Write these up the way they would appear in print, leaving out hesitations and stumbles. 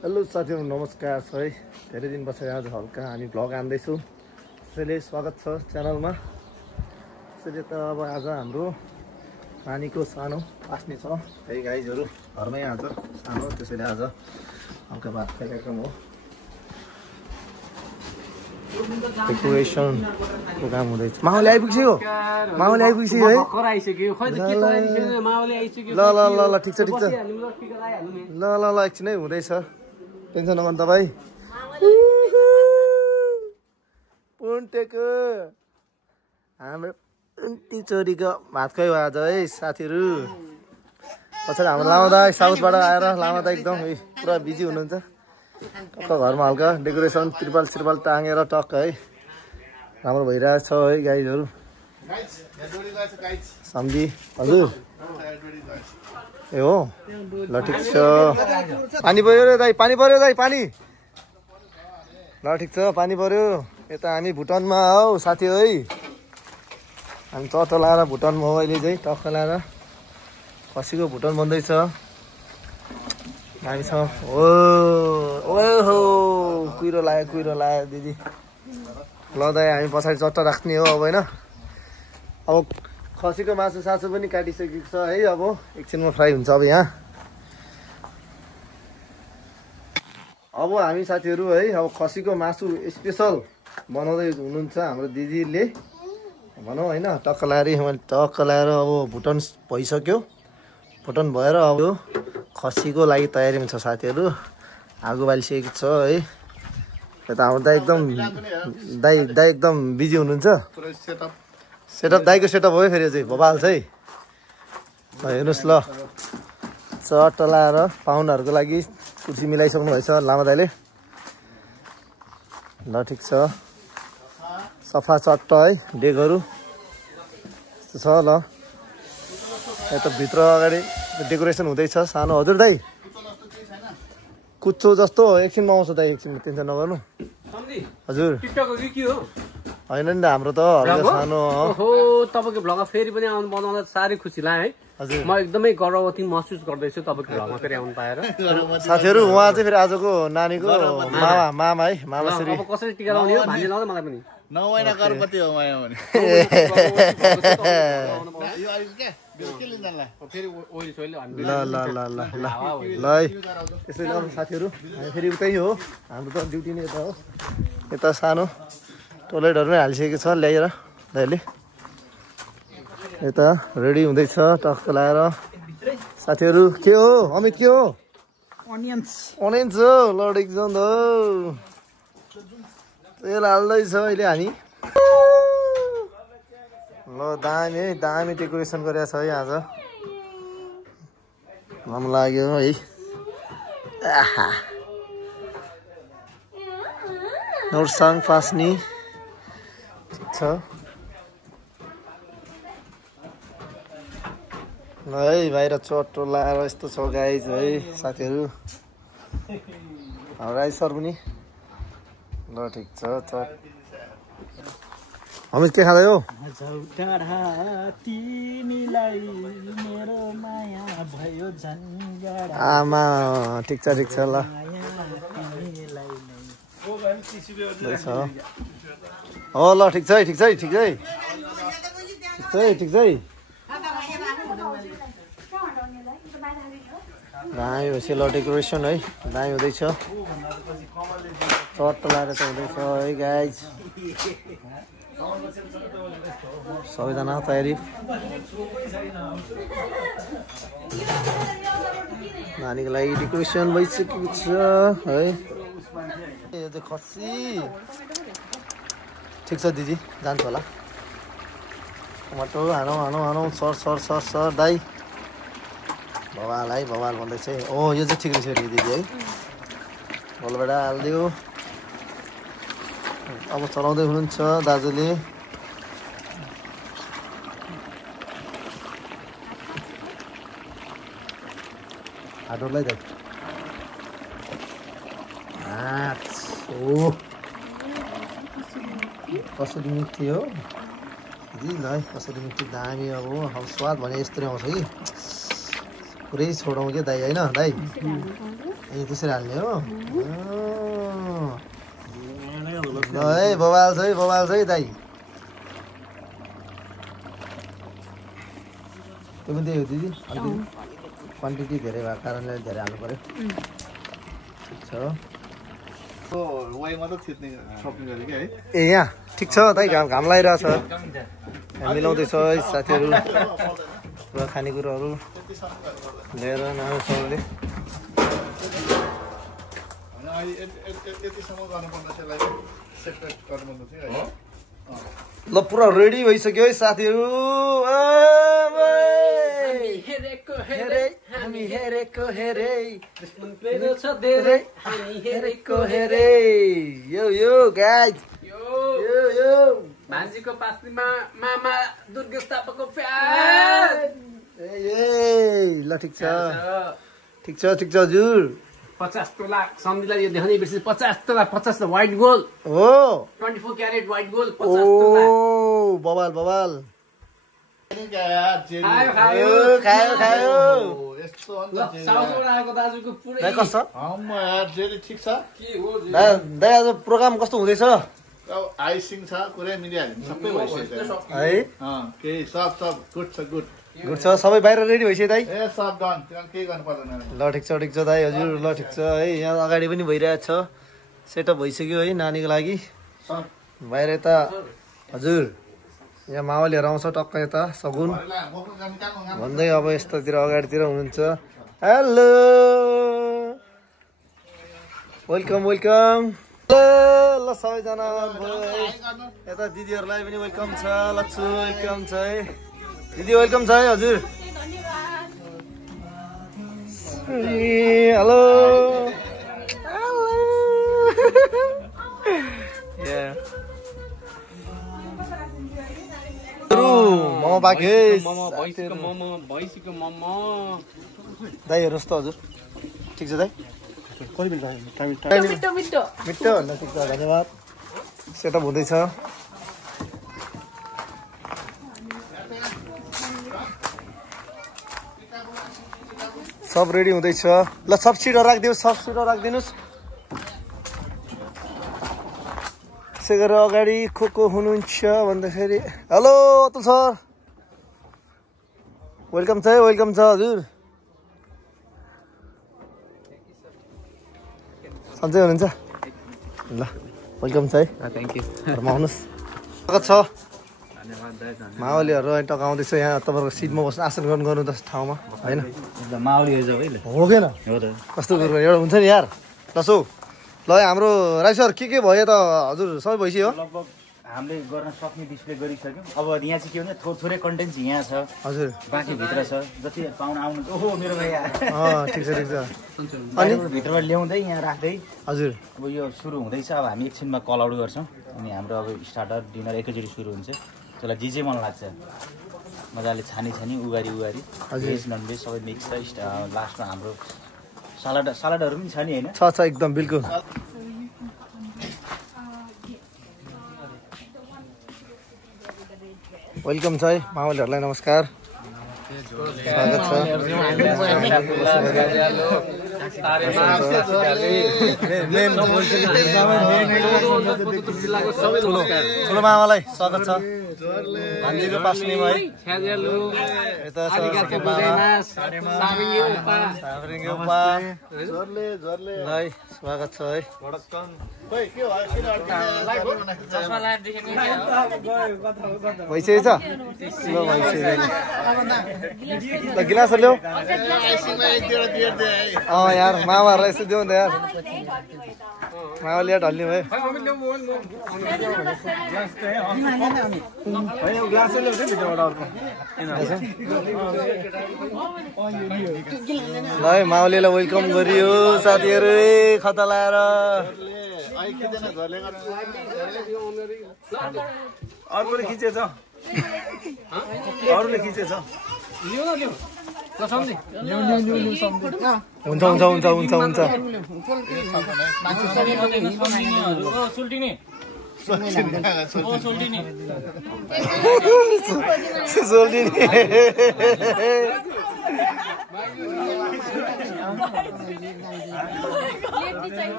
Hello साथीहरु नमस्कार है। धेरै दिन पछि आज हल्का हामी भ्लग आन्दैछौँ, त्यसैले स्वागत छ च्यानलमा। त्यसैले त अब आज हाम्रो नानीको सानो पास्ने छ है गाइजहरु, घरमै आज सानो, त्यसैले आज हल्का भात खाइरहेको हो। डेकोरेसनको काम हुँदैछ। माहौल आइपुग्यो, माहौल आइपुग्यो है। ल ल ल ल ठिक छ ठिक छ। ल ल ल एकछिनै हुँदैछ, टेन्सन नगर्नु तपाईँ। पुन्टेको हाम्रो पुन्टी चोरीको भात खुवाइ आज है साथीहरू। पछाडि हाम्रो लामा दाइ साउथबाट आएर, लामा दाइ एकदम पुरा बिजी हुनुहुन्छ। टक्क घरमा हल्का डेकोरेसन त्रिपाल सिरपाल टाँगेर टक्क है राम्रो भइरहेको छ है गाइजहरू। सम्झी हजुर ए हो ल ठिक छ। पानी पर्यो रे दाइ, पानी पर्यो दाइ, पानी ल ठिक छ, पानी पर्यो। यता हामी भुटानमा हौ साथी है, हामी चट्ट लाएर भुटानमा हो अहिले चाहिँ। टक्क लाएर खसीको भुटान बन्दैछ हामीसँग। ओहो कुहिरो लाग्यो दिदी। ल दाइ हामी पछाडि चट्ट राख्ने हो अब होइन। अब खसीको मासु सासु पनि काटिसकेको छ है। अब एकछिनमा फ्राई हुन्छ अब यहाँ। अब हामी साथीहरू है अब खसीको मासु स्पेसल बनाउँदै हुनुहुन्छ हाम्रो दिदीले भनौँ होइन। टक्क लाएर अब भुटान भइसक्यो, भुटान भएर अब खसीको लागि तयारीमा छ साथीहरू। आगो बालिसकेको छ है। यता हाम्रो दाइ एकदम बिजी हुनुहुन्छ। सेटअप दाइको सेटअप हो फेरि चाहिँ भोपाल चाहिँ। हेर्नुहोस् ल, चट्ट लाएर पाहुनाहरूको लागि कुर्सी मिलाइसक्नु भएछ लामा दाइले। ल ठिक छ, सफा चट्ट है डेकहरू यस्तो छ। ल यता भित्र अगाडि डेकोरेसन हुँदैछ सानो। हजुर दाइ कुच्चो जस्तो एकछिनमा आउँछ दाइ, एकछिन टेन्सन नगर्नु। हजुर होइन नि हाम्रो त हल्का सानो हो। तपाईँको भ्लगमा फेरि पनि आउनु बनाउँदा साह्रै खुसी लाग्यो है। हजुर म एकदमै गर्ववती महसुस गर्दैछु तपाईँको भ्लगमा फेरि आउनु पाएर। साथीहरू उहाँ चाहिँ फेरि आजको नानीको मामा है, मामा श्री। अब कसरी टिका लाउने हो भन्ने लाउँदा मलाई पनि 9 महिना गर्भवती हो माया भने। ल ल ल ल ल ल त्यसैले अब साथीहरू हामी फेरि उतै हो, हाम्रो त ड्युटी नै यता हो। यता सानो टोयलेटहरू नै हालिसकेको छ ल्याएर दाइले। यता रेडी हुँदैछ टक्क लाएर साथीहरू। के हो अमित, के हो? अनियन्स हो। ल ठिक छ नि त, तेल हाल्दैछ अहिले हामी। ल दामी है, दामी डेकोरेसन गरेको छ है आज। राम्रो लाग्यो है। आहा नोर्साङ पास्नी ठिक छ। ल है बाहिर चट्टो लाएर यस्तो छ गाइज है साथीहरू। राई सर पनि ल ठिक छ। अमित के खाँदै हो? आमा ठिक छ ठिक छ। ल हो ल ठिक छ है, ठिक छ है, ठिक है, ठिक छ है। दामी भएपछि ल डेकोरेसन है दामी हुँदैछ। चट्ट लाएर त हुँदैछ है गाइज। सबैजना तयारी। नानीको लागि डेकोरेसन भइसकेको छ है। यो चाहिँ खसी ठिक छ दिदी, जान्छ होला। टमाटो हानौँ सर दाइ। भवाल है, भवाल भन्दैछ। ओ यो चाहिँ ठिक रहेछ फेरि दिदी है। बलबाट हालिदियो। अब चलाउँदै हुनुहुन्छ दाजुले। हाडोलाई दाइ। कसरी मिठी हो दिदी? ल कसरी मिठी दामी। अब स्वाद भने यस्तो आउँछ कि पुरै छोडाउँ क्या दाइ होइन दाइ। ए त्यसरी हाल्ने हो ल है बबाल छ है दाइ त्यो पनि त्यही हो दिदी अलिकति क्वान्टिटी धेरै भएको कारणले धेरै हाल्नु पर्यो ठिक छ ए यहाँ ठिक छ दाइ घाम लागिरहेछ मिलाउँदैछ है साथीहरू र खानेकुराहरू लिएर नानीहरूले ल पुरा रेडी भइसक्यो है साथीहरू हामी हेरेको हेरे यो गाइज यो भान्जीको पास्नीमा मामा दुर्गेश थापाको फ्यान ल ठिक छ हजुर 50 तोला सम्झिलाई यो देखाउने बिर्सि 50 तोला 50 व्हाइट गोल्ड हो 24 क्यारेट व्हाइट गोल्ड 50 तोला बबाल खायो साउथबाट दाजुको पुरै कस्तो ठिक छ दाइ आज प्रोग्राम कस्तो हुँदैछ आइसिङ छ पुरै मिलिहाल्यो सबै भइसक्यो है केही सब गुड छ सबै बाहिर रेडी भइसक्यो दाइ ए सब डन केही गर्नु पर्दैन ल ठिक छ दाइ हजुर ल ठिक छ है यहाँ अगाडि पनि भइरहेछ सेटअप भइसक्यो है नानीको लागि बाहिर यता हजुर यहाँ मावलीहरू आउँछ टक्क यता सगुन भन्दै अब यतातिर अगाडितिर हुनुहुन्छ हेलो वेलकम ल सबैजना यता दिदीहरूलाई पनि वेलकम छ लक्ष्मी वेलकम छ है दिदी वेलकम छ है हजुर हेलो मोमो बाँकी है दाइ हेर्नुहोस् त हजुर ठिक छ दाइ मिठो ल ठिक छ धन्यवाद सेटअप हुँदैछ सब रेडी हुँदैछ ल सब सिटहरू राखिदिनुहोस् त्यसै गरेर अगाडि को हुनुहुन्छ भन्दाखेरि हेलो अतुल सर वेलकम छ हजुर सन्चै हुनुहुन्छ ल वेलकम छ है थ्याङ्क यू घरमा आउनुहोस् स्वागत छ माओलीहरू टकाउँदैछ यहाँ तपाईँहरूको सिटमा बस्नु आसन गर्नु त ठाउँमा होइन हो कि कस्तो कुरो एउटा हुन्छ नि यार लसो ल हाम्रो राई सर के भयो त हजुर सबै भइसक्यो लगभग हामीले गर्न सक्ने डिस्प्ले गरिसक्यौँ अब यहाँ चाहिँ के हुन्छ थोरै कन्टेन्ट चाहिँ यहाँ छ हजुर बाँकी भित्र छ जति पाउन आउनु ओहो मेरो भाइ ठिक छ अनि भित्रबाट ल्याउँदै यहाँ राख्दै हजुर अब यो सुरु हुँदैछ अब हामी एकछिनमा कल आउट गर्छौँ अनि हाम्रो अब स्टार्टर डिनर एकैचोटि सुरु हुन्छ त्यसलाई जे मन लाग्छ मजाले छानी उगारी भेज नन भेज सबै मिक्स छ लास्टमा हाम्रो सलाडहरू पनि छ नि होइन छ एकदम बिल्कुल वेलकम छ है माओलीहरूलाई नमस्कार स्वागत छ ठुलो मामालाई स्वागत छ भान्जीको पास्नीमा है यता स्वागत छ है भइसकेछ ल भइसक्यो गिलास ल्याऊ यार मामाहरूलाई यसो देऊ न यार मामाले ढल्ने भयो ल है माओलीलाई वेलकम गरियो साथीहरू खता लाएर अर्कोले खिचेछ अरूले खिचेछ हुन्छ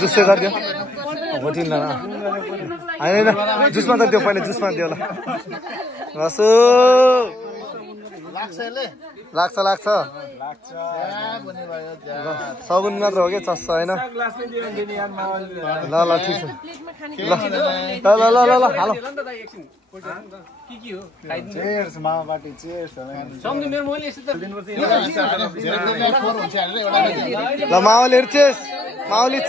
जुस गरिदियो होटिल होइन जुसमा त त्यो पहिला जुसमा दियो ल रसो लाग्छ सगुन मात्र हो कि चस्छ होइन ल ठिक छ ल हालो ल माओली चेस माओली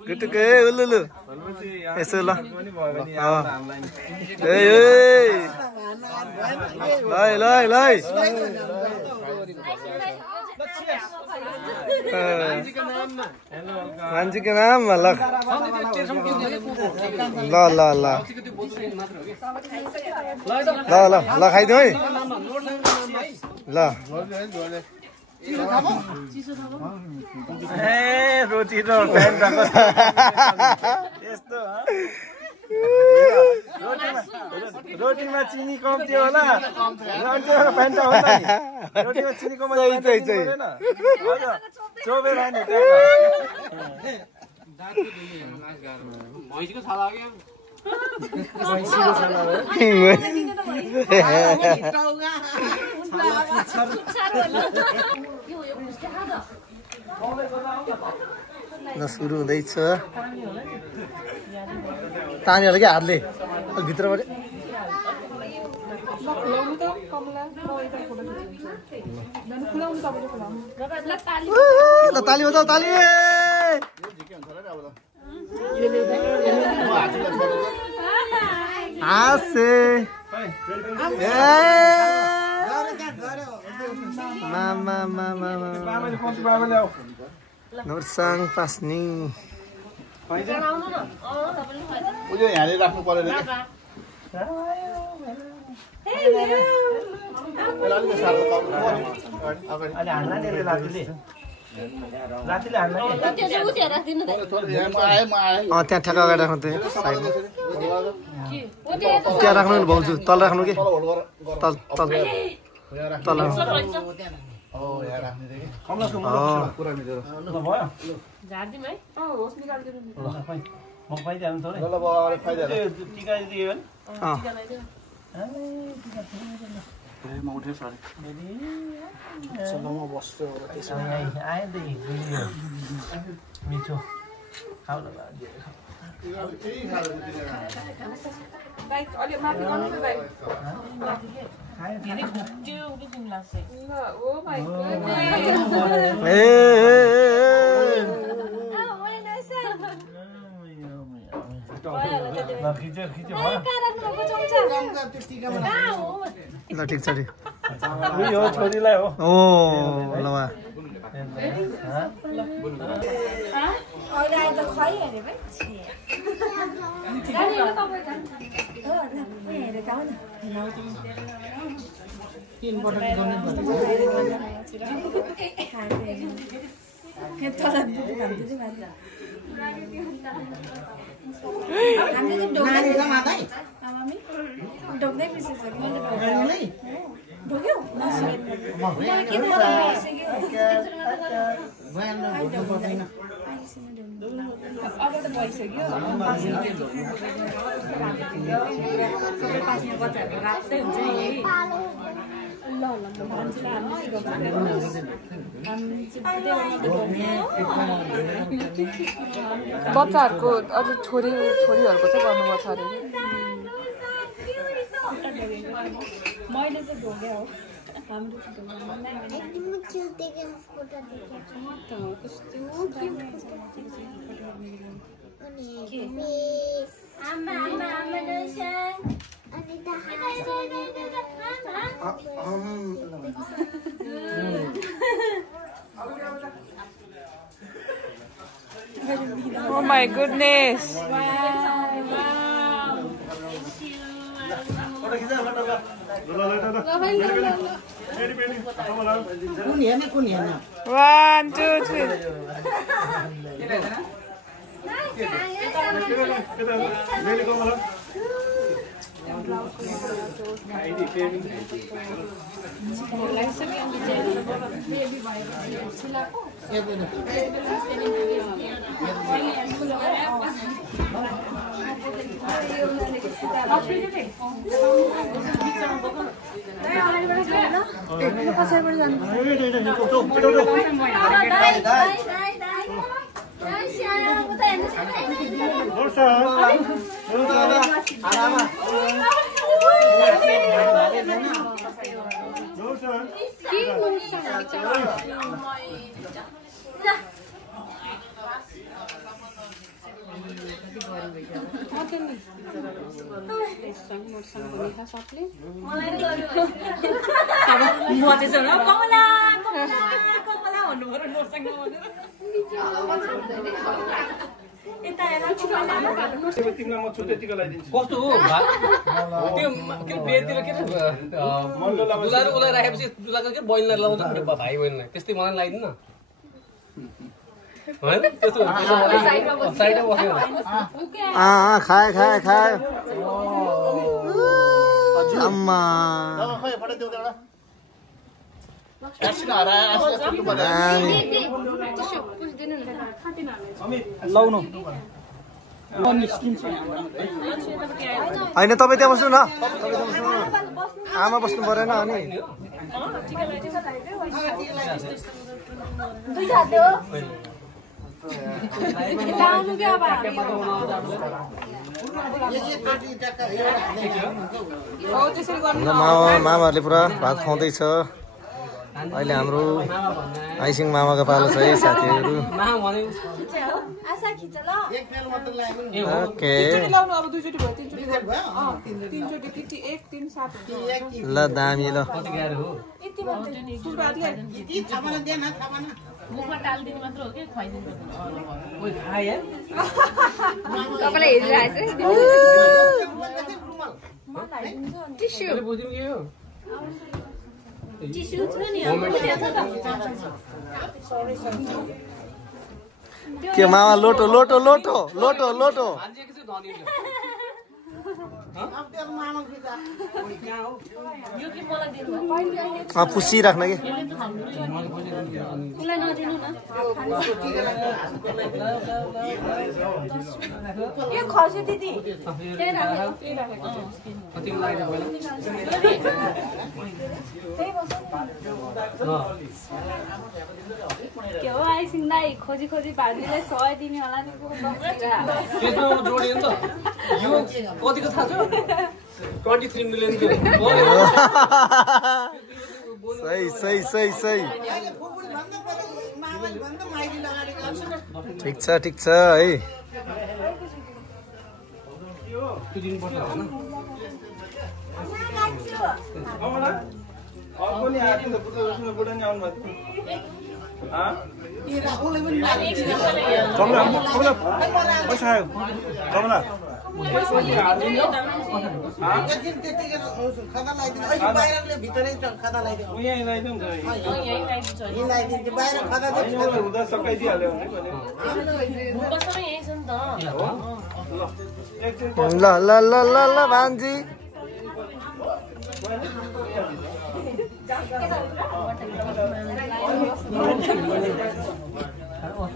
गुटुके उल्लु यसो ल मान्छेको नाममा ल ल खाइदिउँ है ल रोटी र प्यान्टा यस्तो रोटीमा चिनी कम्ती होला प्यान्टा होला नि रोटीमा चिनी कम्ती चोबेर भैँसीको छाला सुरु हुँदैछ तानी होला कि हातले भित्रबाट ल ताली बजाऊ ताली आसे मामा नोर्साङ पास्नी यहाँले राख्नु पर्यो त्यहाँ ठ्याक्क अगाडि राख्नु त्यो साइडमा त्यहाँ राख्नु नि भाउजू तल राख्नु कि तल मिठो ल ठिक छ छोरीलाई हो ओ ल बच्चाहरूको अझ छोरीहरूको चाहिँ गर्नुभएको छ अरे मैले चाहिँ ढोगे हो हाम्रो Oh my goodness. One, two, three. तिमीलाई म छुट्टै टिका लगाइदिन्छु कस्तो हो त्यो के बेतिर के दुलाहरू उसलाई राखेपछि दुलाको के बहिनीलाई लगाउँछ नि भाइ बहिनीलाई त्यस्तै मलाई लगाइदिनु न होइन त्यस्तो साइडमा बस्यो खाए खाए खाए अम्मा खै फटाइदेऊ त एउटा एक्सन हराए आफूले फुट्नु पर्यो लाउनु होइन तपाईँ त्यहाँ बस्नु न आमा बस्नु परेन अनि मामाहरूले पुरा भात खुवाउँदैछ अहिले हाम्रो आइसिङ मामाको पालो छ है साथीहरू ओके ल दामी ल के मामा लोटो लोटो लोटो लोटो लोटो पुसी राख्न कि के हो आइसिङलाई खोजी खोजी भाडीलाई 100 दिने होला नि त्यसमा जोडियो नि त यो कतिको थाहा छ 23 मिलियन सही सही सही सही ठिक छ है अर्को नि आएको त बुढा नि आउनु भएको हुँदा सकाइदिइहाल्यो ल ल ल ल ल भान्जी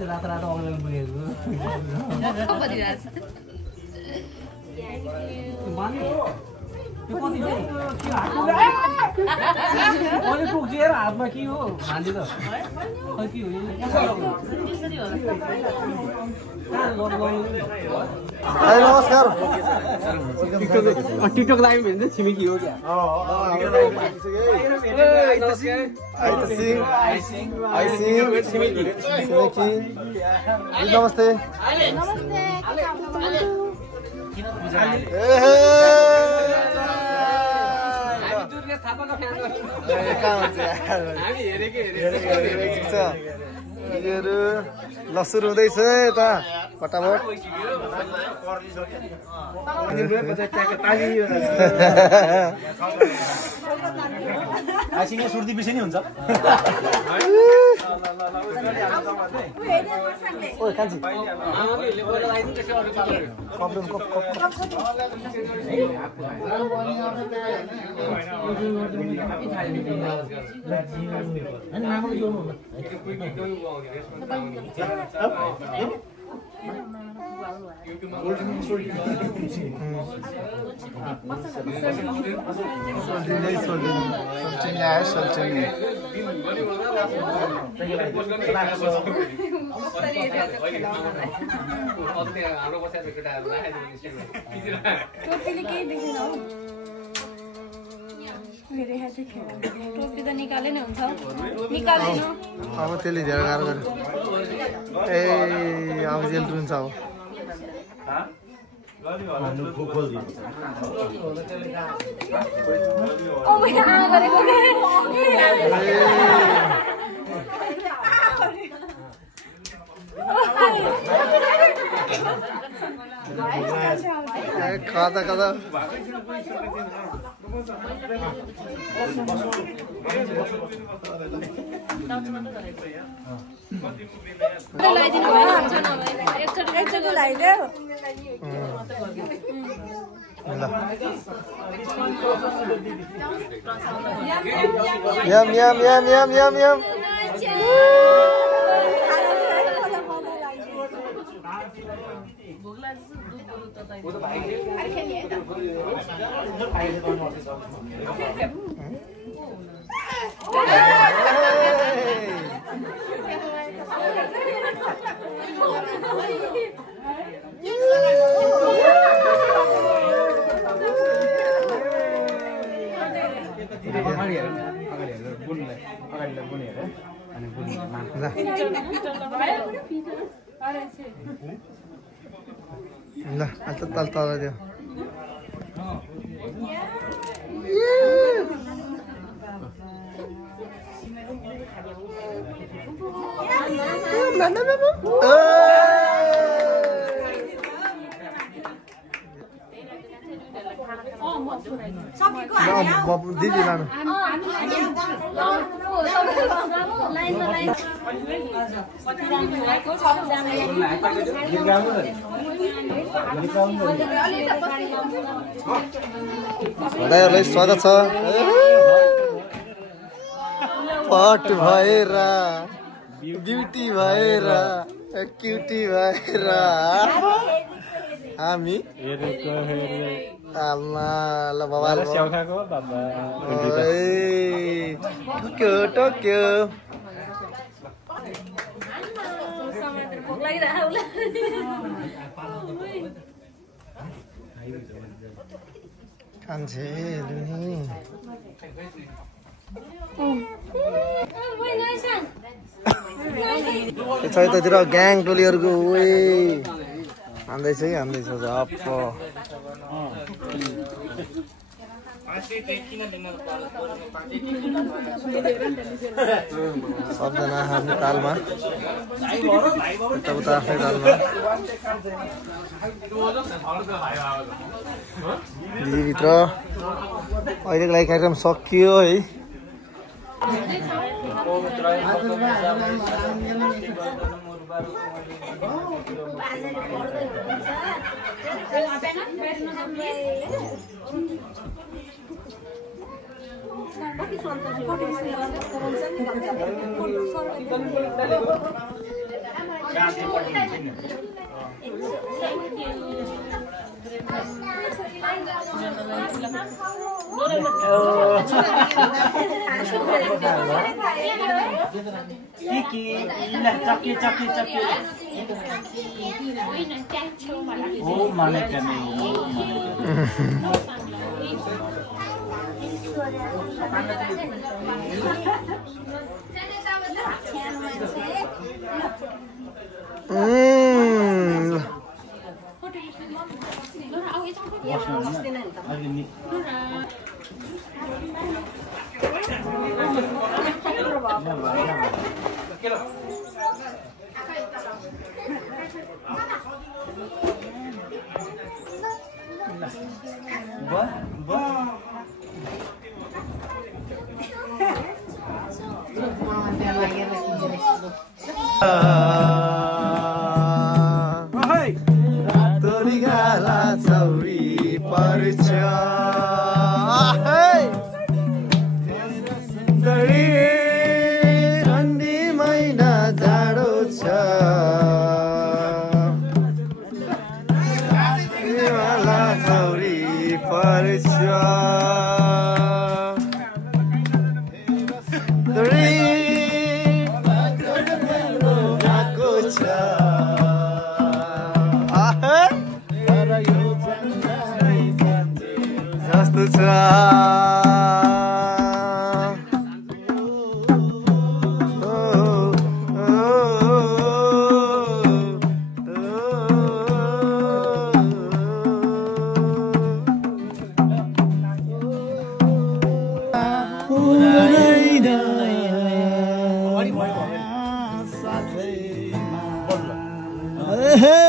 रात अनलाइन पुगेको हातमा के हो भान्जी त के हो नमस्कार टिकटक लाइभ भन्छ छिमेकी हो क्या नमस्ते ल सुरु हुँदैछ यता फटाफट आइसिङ सुर्ती पिछे नि हुन्छ ओइ कान्छी कपडम कप टोपी त निकाले नै हुन्छ निकालेन अब त्यसले धेरै गाह्रो गर्यो ए अब जेल रुन्छ अब कता कता Yum yum yum yum yum yum. Lah, atau tal dia. दिदी लानु सधैँहरूलाई स्वागत छ पट भएर ब्युटी भएर क्युटी भएर हामी आमा ल बाबा टोक्यो टोक्यो कान्छे छ यतातिर ग्याङ टोलीहरूको उयो हान्दैछ कि हान्दैछ झप्प सबजना आफ्नो तालमा यताउता आफ्नै तालमा दिदीभित्र अहिलेको लागि कार्यक्रम सकियो है तोरी गाला चौरी पर्छ ठन्डी महिना जाडो छ गाला चौरी पर्छ जस्तो छ साथै